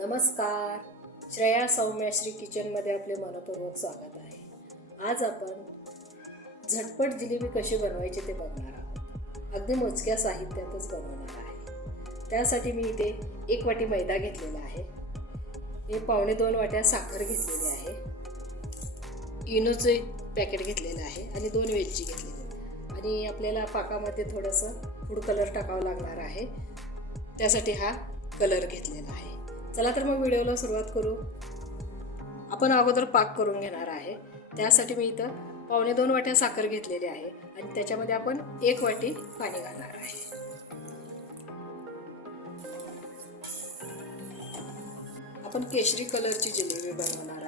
नमस्कार. श्रेया सौम्याश्री किचनमध्ये आपले मनपूर्वक स्वागत आहे. आज आपण झटपट जिलेबी कशी बनवायची ते बघणार आहोत. अगदी मोजक्या साहित्यातच बनवणार आहे. त्यासाठी मी इथे एक वाटी मैदा घेतलेला आहे. हे पावणे दोन वाट्या साखर घेतलेली आहे. इनोचं एक पॅकेट घेतलेलं आहे आणि दोन वेलची घेतलेली आहे. आणि आपल्याला पाकामध्ये थोडंसं फूड कलर टाकावं लागणार आहे. त्यासाठी हा कलर घेतलेला आहे. चला तर मग व्हिडिओला सुरुवात करू. आपण अगोदर पाक करून घेणार आहे. त्यासाठी मी इथं पावणे दोन वाट्या साखर घेतलेली आहे आणि त्याच्यामध्ये आपण एक वाटी पाणी घालणार आहे. आपण केशरी कलरची जिलेबी बनवणार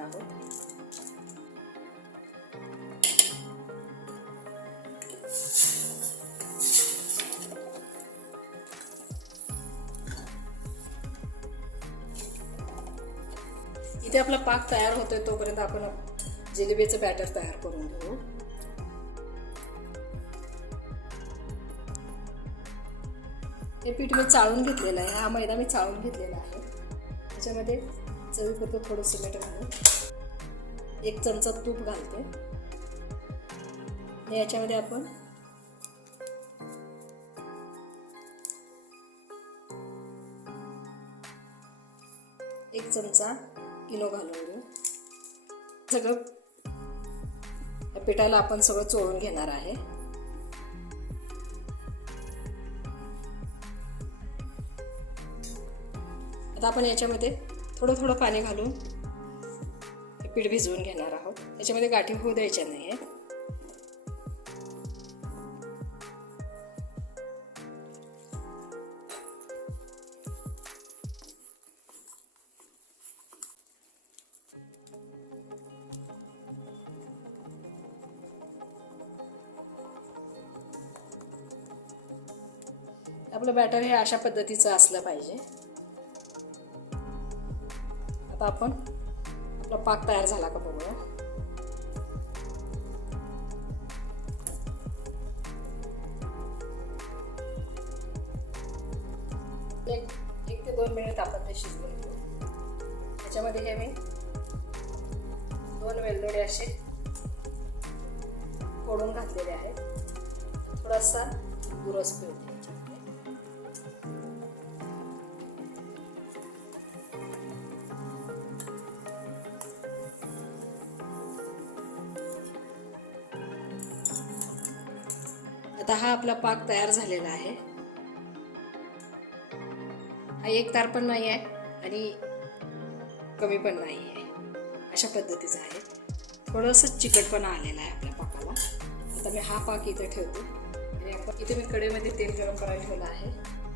इथे आपला पाक तयार होतोय तोपर्यंत आपण जिलेबीचं बॅटर तयार करून घेऊ. हे पीठ मी चाळून घेतलेलं आहे. हा मैदा मी चाळून घेतलेला आहे. त्याच्यामध्ये चवीपुरतं थोडंसं मीठ घालून एक चमचा तूप घालते. आणि याच्यामध्ये आपण एक चमचा इनो घालून घेऊ सगळं पिठाला आपण सगळं चोळून घेणार आहे. आता आपण याच्यामध्ये थोडं थोडं पाणी घालून हे पीठ भिजवून घेणार आहोत. त्याच्यामध्ये गाठी होऊ द्यायच्या नाही आहे आपलं बॅटर हे अशा पद्धतीचं असलं पाहिजे. आता आपण आपला पाक तयार झाला का बघूया. एक एक ते दोन मिनिट आपण ते शिजवून घेऊ. त्याच्यामध्ये हे मी दोन वेलदोडे असे फोडून घातलेले आहेत. थोडासा गुरस पिळते आता हा आपला पाक तयार झालेला आहे. हा एक तार पण नाही आहे आणि कमी पण नाही आहे. अशा पद्धतीचा आहे. थोडंसं चिकटपणा आलेला आहे आपल्या पाकाला. आता मी हा पाक इथे ठेवते. आणि आपण इथे मी कडेमध्ये तेल गरम करायला ठेवलं आहे.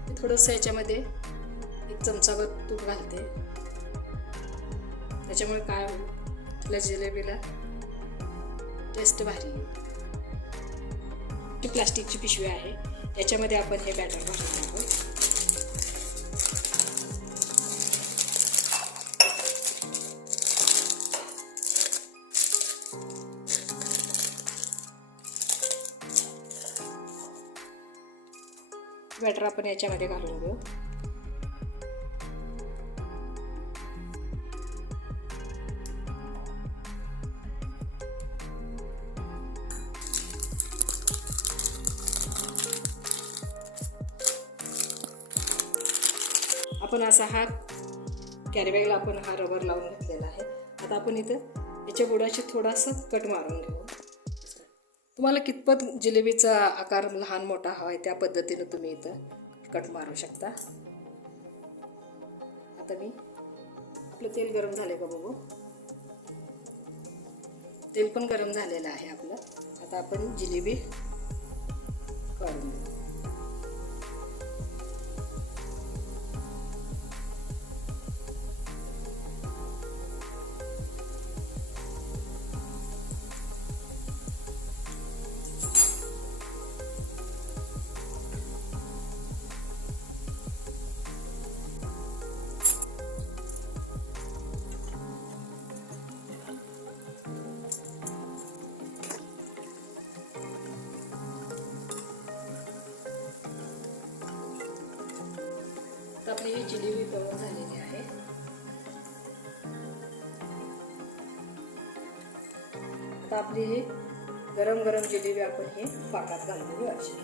ते थोडंसं याच्यामध्ये एक चमचाभर तूप घालते. त्याच्यामुळे काय होईल? आपल्या जिलेबीला टेस्ट भारी येईल प्लास्टिकची पिशवी आहे याच्यामध्ये आपण हे बॅटर घालणार आहोत. बॅटर आपण याच्यामध्ये घालून घेऊ. आपण असा हा कॅरीबॅगला आपण हा रबर लावून घेतलेला आहे. आता आपण इथं याच्या बुडाशी थोडासा कट मारून घेऊ. तुम्हाला कितपत जिलेबीचा आकार लहान मोठा हवा आहे त्या पद्धतीनं तुम्ही इथं कट मारू शकता. आता मी आपलं तेल गरम झाले का बघू. तेल पण गरम झालेलं आहे आपलं. आता आपण जिलेबी काढून घेऊ. आपली ही जिलेबी बघून झालेली आहे. आता आपली ही गरम गरम जिलेबी आपण ही पाकात घालून घ्यायची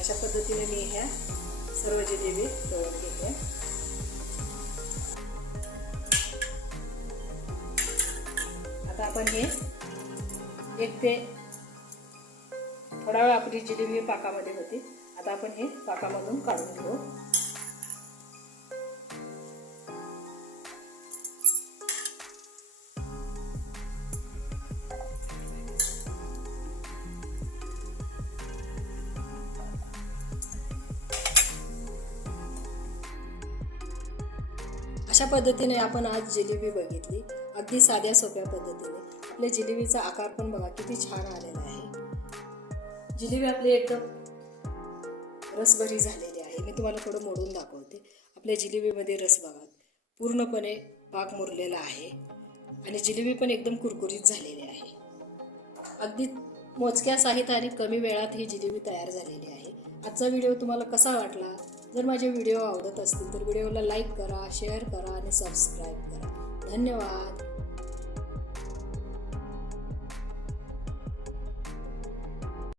अशा पद्धतीने मी ह्या सर्व जिलेबी तळून घेते. आता आपण हे एक ते थोडा वेळ आपली जिलेबी पाकामध्ये होती आता आपण हे पाकामधून काढून घेऊ. अशा पद्धतीने आपण आज जिलेबी बघितली. अगदी साध्या सोप्या पद्धतीने. आपल्या जिलेबीचा आकार पण बघा किती छान आलेला आहे. जिलेबी आपली एकदम रसभरी झालेली आहे. मी तुम्हाला थोडं मोडून दाखवते. आपल्या जिलेबीमध्ये रस बघा. पूर्णपणे पाक मुरलेला आहे. आणि जिलेबी पण एकदम कुरकुरीत झालेली आहे. अगदी मोजक्या साहित्याने कमी वेळात ही जिलेबी तयार झालेली आहे. आजचा व्हिडिओ तुम्हाला कसा वाटला? जर माझे व्हिडिओ आवडत असतील तर व्हिडिओला लाईक करा शेअर करा आणि सबस्क्राईब करा. धन्यवाद.